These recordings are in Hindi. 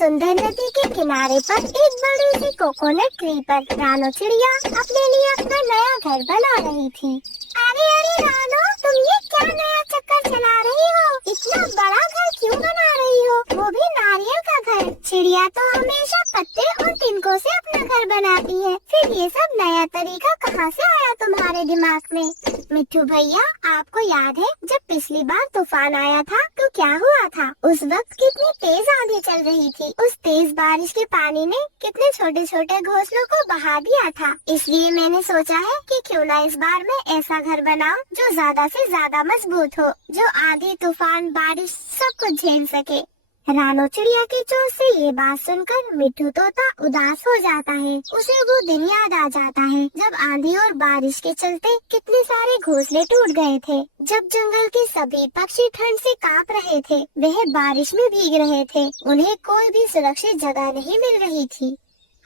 सुंदर नदी के किनारे पर एक बड़ी सी कोकोनट ट्री पर रानो चिड़िया अपने लिए अपना नया घर बना रही थी। अरे अरे रानो, तुम ये क्या नया चक्कर चला रही हो? इतना बड़ा घर क्यों बना रही हो, वो भी नारियल का घर? चिड़िया तो हमेशा पत्ते और तिनकों से अपना घर बनाती है, फिर ये सब नया तरीका कहाँ से आया तुम्हारे दिमाग में? मिट्ठू भैया, आपको याद है जब पिछली बार तूफान आया था तो क्या हुआ था? उस वक्त कितनी तेज आंधी चल रही थी। उस तेज बारिश के पानी ने कितने छोटे छोटे घोंसलों को बहा दिया था। इसलिए मैंने सोचा है कि क्यों ना इस बार मैं ऐसा घर बनाऊं जो ज्यादा से ज्यादा मजबूत हो, जो आंधी तूफान बारिश सब कुछ झेल सके। रानो चिड़िया की चोंच से ये बात सुनकर मिट्ठू तोता उदास हो जाता है। उसे वो दिन याद आ जाता है जब आंधी और बारिश के चलते कितने सारे घोंसले टूट गए थे, जब जंगल के सभी पक्षी ठंड से कांप रहे थे, वह बारिश में भीग रहे थे, उन्हें कोई भी सुरक्षित जगह नहीं मिल रही थी।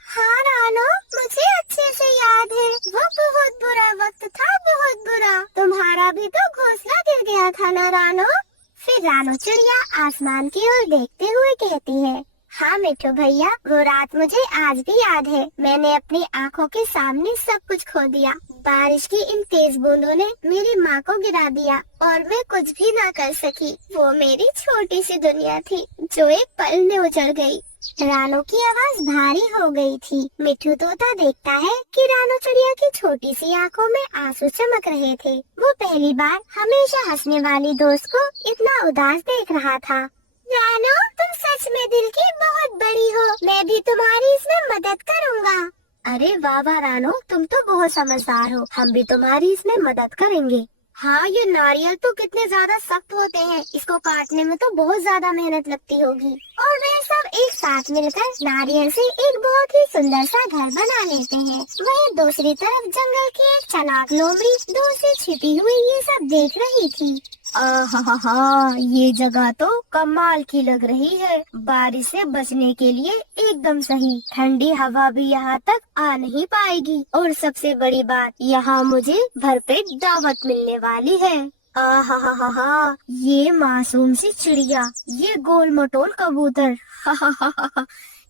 हाँ रानो, मुझे अच्छे से याद है, वो बहुत बुरा वक्त था, बहुत बुरा। तुम्हारा भी तो घोंसला गिर गया था ना रानो? फिर रानो चिड़िया आसमान की ओर देखते हुए कहती है, हाँ मिट्ठू भैया, वो रात मुझे आज भी याद है। मैंने अपनी आँखों के सामने सब कुछ खो दिया। बारिश की इन तेज बूंदों ने मेरी माँ को गिरा दिया और मैं कुछ भी ना कर सकी। वो मेरी छोटी सी दुनिया थी जो एक पल में उजड़ गई। रानो की आवाज भारी हो गई थी। मिट्ठू तोता देखता है कि रानो चिड़िया की छोटी सी आंखों में आंसू चमक रहे थे। वो पहली बार हमेशा हंसने वाली दोस्त को इतना उदास देख रहा था। रानो, तुम सच में दिल की बहुत बड़ी हो। मैं भी तुम्हारी इसमें मदद करूँगा। अरे वाह वाह रानो, तुम तो बहुत समझदार हो। हम भी तुम्हारी इसमें मदद करेंगे। हाँ, ये नारियल तो कितने ज्यादा सख्त होते हैं, इसको काटने में तो बहुत ज्यादा मेहनत लगती होगी। और वे सब एक साथ मिलकर नारियल से एक बहुत ही सुंदर सा घर बना लेते हैं। वहीं दूसरी तरफ जंगल की एक चालाक लोमड़ी दूर से छिपी हुई ये सब देख रही थी। हाँ, ये जगह तो कमाल की लग रही है। बारिश से बचने के लिए एकदम सही। ठंडी हवा भी यहाँ तक आ नहीं पाएगी और सबसे बड़ी बात, यहाँ मुझे भरपेट दावत मिलने वाली है। हा, ये मासूम सी चिड़िया, ये गोल मटोल कबूतर, हा,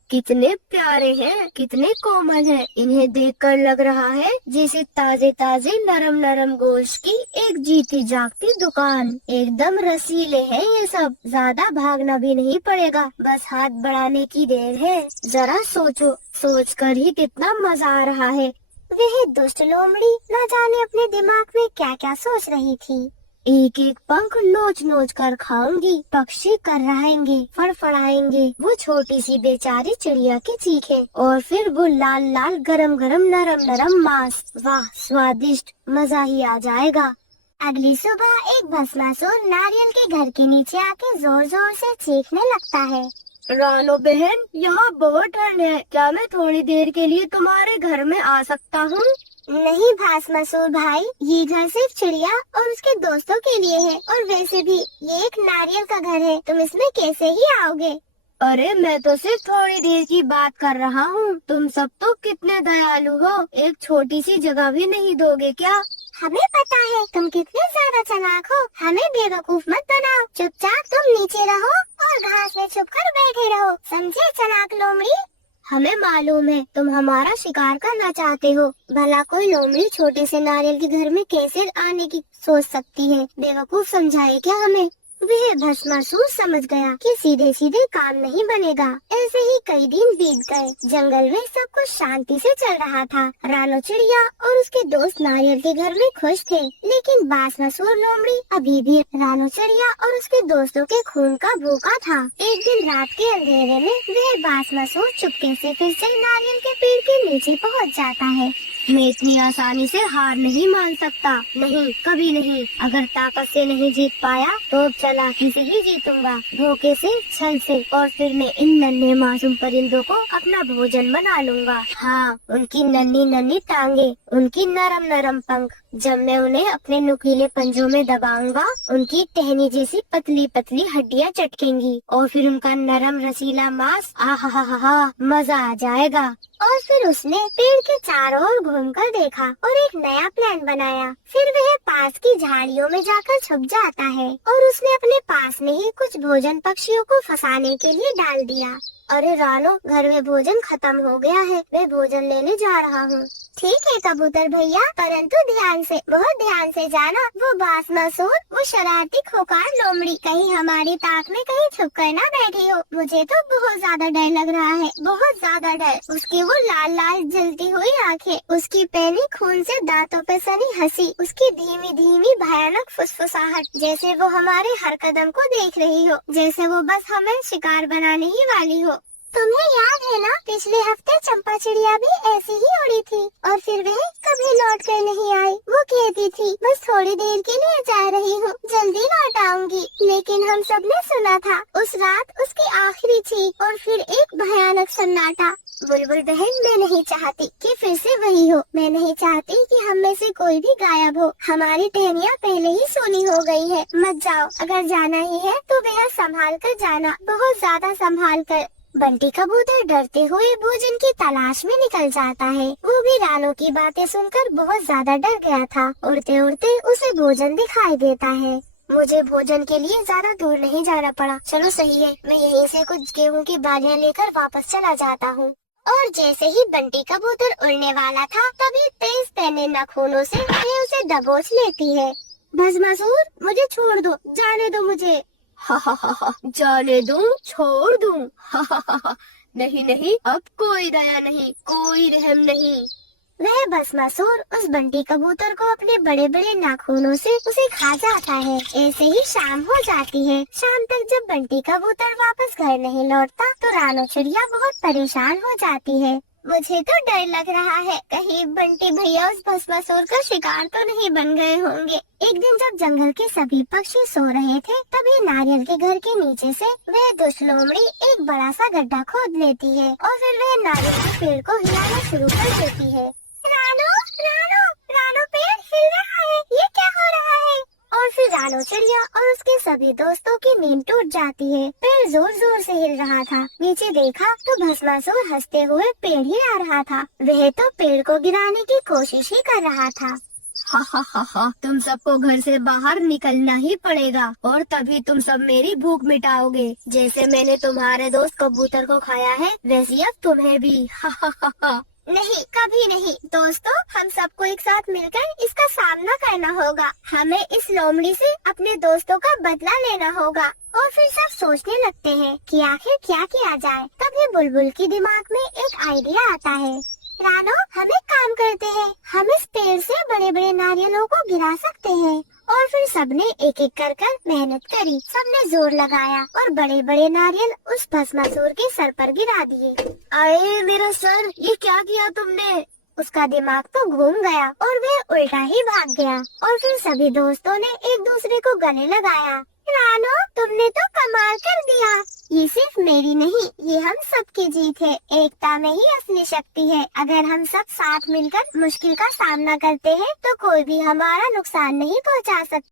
कितने प्यारे हैं, कितने कोमल हैं। इन्हें देखकर लग रहा है जैसे ताजे ताजे नरम नरम गोश्त की एक जीती जागती दुकान। एकदम रसीले हैं ये सब। ज्यादा भागना भी नहीं पड़ेगा, बस हाथ बढ़ाने की देर है। जरा सोचो, सोचकर ही कितना मजा आ रहा है। वह दुष्ट लोमड़ी न जाने अपने दिमाग में क्या क्या सोच रही थी। एक एक पंख नोच नोच कर खाऊंगी, पक्षी कर्राएंगे, फड़फड़ाएंगे, वो छोटी सी बेचारी चिड़िया की चीखें, और फिर वो लाल लाल गरम गरम नरम नरम मांस। वाह, स्वादिष्ट, मजा ही आ जाएगा। अगली सुबह एक भस्मासुर नारियल के घर के नीचे आके जोर जोर से चीखने लगता है। रानो बहन, यहाँ बहुत ठंड है, क्या मैं थोड़ी देर के लिए तुम्हारे घर में आ सकता हूँ? नहीं भस्मासुर भाई, ये घर सिर्फ चिड़िया और उसके दोस्तों के लिए है, और वैसे भी ये एक नारियल का घर है, तुम इसमें कैसे ही आओगे? अरे मैं तो सिर्फ थोड़ी देर की बात कर रहा हूँ। तुम सब तो कितने दयालु हो, एक छोटी सी जगह भी नहीं दोगे क्या? हमें पता है तुम कितने ज्यादा चालाक हो, हमें बेवकूफ मत बनाओ। चुपचाप तुम नीचे रहो और घास में छुपकर बैठे रहो, समझे चालाक लोमड़ी? हमें मालूम है तुम हमारा शिकार करना चाहते हो। भला कोई लोमड़ी छोटे से नारियल के घर में कैसे आने की सोच सकती है? बेवकूफ समझाए क्या हमें? वह भस्मासुर समझ गया कि सीधे सीधे काम नहीं बनेगा। ऐसे ही कई दिन बीत गए। जंगल में सब कुछ शांति से चल रहा था। रानो चिड़िया और उसके दोस्त नारियल के घर में खुश थे, लेकिन भस्मासुर लोमड़ी अभी भी रानो चिड़िया और उसके दोस्तों के खून का भूखा था। एक दिन रात के अंधेरे में वह भस्मासुर चुपके से फिर से नारियल के पेड़ के नीचे पहुँच जाता है। मैं इतनी आसानी से हार नहीं मान सकता, नहीं, कभी नहीं। अगर ताकत से नहीं जीत पाया तो चालाकी से ही जीतूंगा, धोखे से, छल से, और फिर मैं इन नन्हे मासूम परिंदों को अपना भोजन बना लूंगा। हाँ, उनकी नन्ही नन्ही टांगे, उनकी नरम नरम पंख, जब मैं उन्हें अपने नुकीले पंजों में दबाऊंगा, उनकी टहनी जैसी पतली पतली हड्डियां चटकेंगी और फिर उनका नरम रसीला मांस, आहा हा हा हा, मजा आ जाएगा। और फिर उसने पेड़ के चारों ओर घूमकर देखा और एक नया प्लान बनाया। फिर वह पास की झाड़ियों में जाकर छुप जाता है और उसने अपने पास में ही कुछ भोजन पक्षियों को फंसाने के लिए डाल दिया। अरे रानो, घर में भोजन खत्म हो गया है, मैं भोजन लेने जा रहा हूँ। ठीक है कबूतर भैया, परंतु ध्यान से, बहुत ध्यान से जाना। वो बासमसूर, वो शरारती खोकार लोमड़ी कहीं हमारी ताक में कहीं छुप कर ना बैठी हो। मुझे तो बहुत ज्यादा डर लग रहा है, बहुत ज्यादा डर। उसकी वो लाल लाल जलती हुई आंखें, उसकी पहली खून से दांतों पे सनी हंसी, उसकी धीमी धीमी भयानक फुसफुसाहट, जैसे वो हमारे हर कदम को देख रही हो, जैसे वो बस हमें शिकार बनाने ही वाली हो। तुम्हें याद है ना, पिछले हफ्ते चंपा चिड़िया भी ऐसी ही उड़ी थी और फिर वह कभी लौट कर नहीं आई। वो कहती थी बस थोड़ी देर के लिए जा रही हूँ, जल्दी लौट आऊंगी। लेकिन हम सब ने सुना था उस रात उसकी आखिरी थी और फिर एक भयानक सन्नाटा। बुलबुल बहन, मैं नहीं चाहती कि फिर से वही हो। मैं नहीं चाहती कि हम में से कोई भी गायब हो। हमारी टहनियाँ पहले ही सोनी हो गई है। मत जाओ, अगर जाना ही है तो बेहद संभाल कर जाना, बहुत ज्यादा संभाल कर। बंटी कबूतर डरते हुए भोजन की तलाश में निकल जाता है। वो भी रानो की बातें सुनकर बहुत ज्यादा डर गया था। उड़ते उड़ते उसे भोजन दिखाई देता है। मुझे भोजन के लिए ज्यादा दूर नहीं जाना पड़ा। चलो सही है, मैं यहीं से कुछ गेहूं की बालियां लेकर वापस चला जाता हूँ। और जैसे ही बंटी कबूतर उड़ने वाला था, तभी तेज तैने नाखूनों से वह उसे दबोच लेती है। भस्मासुर, मुझे छोड़ दो, जाने दो मुझे। हा हा हा हा, जाने दूं, छोड़ दूं? हा हा हा हा, नहीं नहीं, अब कोई दया नहीं, कोई रहम नहीं। वह भस्मासुर उस बंटी कबूतर को अपने बड़े बड़े नाखूनों से उसे खा जाता है। ऐसे ही शाम हो जाती है। शाम तक जब बंटी कबूतर वापस घर नहीं लौटता तो रानो चिड़िया बहुत परेशान हो जाती है। मुझे तो डर लग रहा है, कहीं बंटी भैया उस भस्मासुर का शिकार तो नहीं बन गए होंगे। एक दिन जब जंगल के सभी पक्षी सो रहे थे, तभी नारियल के घर के नीचे से वह दुष्ट लोमड़ी एक बड़ा सा गड्ढा खोद लेती है और फिर वह नारियल के पेड़ को हिलाना शुरू कर देती है। रानो, रानो, रानो, पेड़ हिल रहा है, ये क्या हो रहा है? और फिर रानो चिड़िया और उसके सभी दोस्तों की नींद टूट जाती है। पेड़ जोर जोर से हिल रहा था। नीचे देखा तो भस्मासुर हंसते हुए पेड़ हिला रहा था। वह तो पेड़ को गिराने की कोशिश ही कर रहा था। हा हा हा हा, तुम सबको घर से बाहर निकलना ही पड़ेगा और तभी तुम सब मेरी भूख मिटाओगे। जैसे मैंने तुम्हारे दोस्त कबूतर को खाया है, वैसे अब तुम्हें भी। हा हा हा हा। नहीं, कभी नहीं दोस्तों, हम सबको एक साथ मिलकर इसका सामना करना होगा। हमें इस लोमड़ी से अपने दोस्तों का बदला लेना होगा। और फिर सब सोचने लगते हैं कि आखिर क्या किया जाए। तभी बुलबुल की दिमाग में एक आइडिया आता है। रानो, हम एक काम करते हैं, हम इस पेड़ से बड़े बड़े नारियलों को गिरा सकते हैं। और फिर सबने एक एक कर मेहनत करी। सबने जोर लगाया और बड़े बड़े नारियल उस भस्मासुर के सर पर गिरा दिए। अरे मेरा सर, ये क्या किया तुमने? उसका दिमाग तो घूम गया और वह उल्टा ही भाग गया। और फिर सभी दोस्तों ने एक दूसरे को गले लगाया। रानो, तुमने तो कमाल कर दिया। ये सिर्फ मेरी नहीं, ये हम सबकी जीत है। एकता में ही असली शक्ति है। अगर हम सब साथ मिलकर मुश्किल का सामना करते हैं तो कोई भी हमारा नुकसान नहीं पहुंचा सकता।